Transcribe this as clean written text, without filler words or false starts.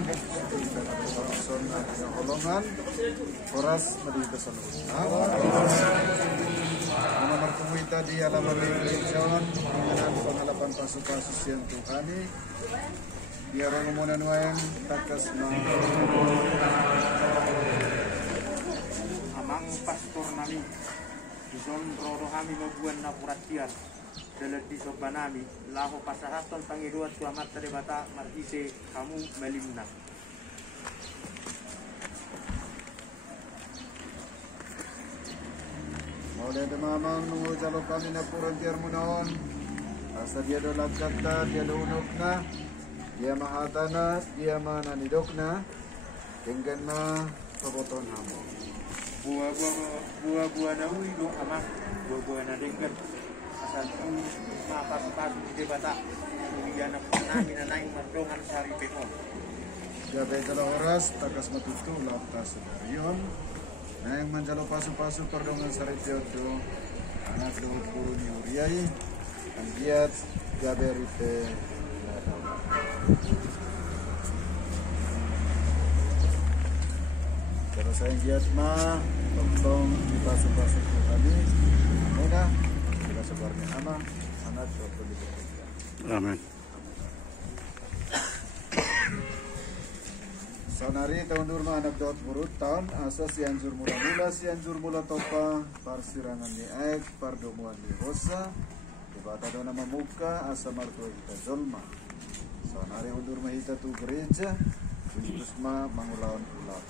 dan ada son ada holongan Horas medita solusi. Nomor kumita di halaman John mengenai pengalaman pasu-pasu yang Tuhani. Biar ngumunan wae takas amang pastor nami Ison roro kami mabuan na puratian dalam di sobanami laho pasahaton pangiruat suamat terebata marhise kamu melimna. Oleh demamang nunggu jalo kami na purantiar munaon asa dia do lakata dia do unokna dia mahatana dia mananidokna tinggan na paboton hamo buah na uy do amang buah na denggan asal kami mapas di bata uyan na namin na naing mardongan sari pekon. Jabe jalo oras takas matutu laptas darion. Nah yang menjalo pasu-pasu perdongan sari piodo anak do puru nyuriai anggiat jabe rite. Kalau saya giat mah tong di pasu-pasu kami mudah kita sebarnya anak suatu di bekerja. Amin. Sanari tahun durma anak daud murut tahun asa sianjur mula topa parsirangan di aek pardomuan di hosa dibata do nama muka asa martua kita zolma. Sanari undur mahita tu gereja Kristus ma mangulawan ulat.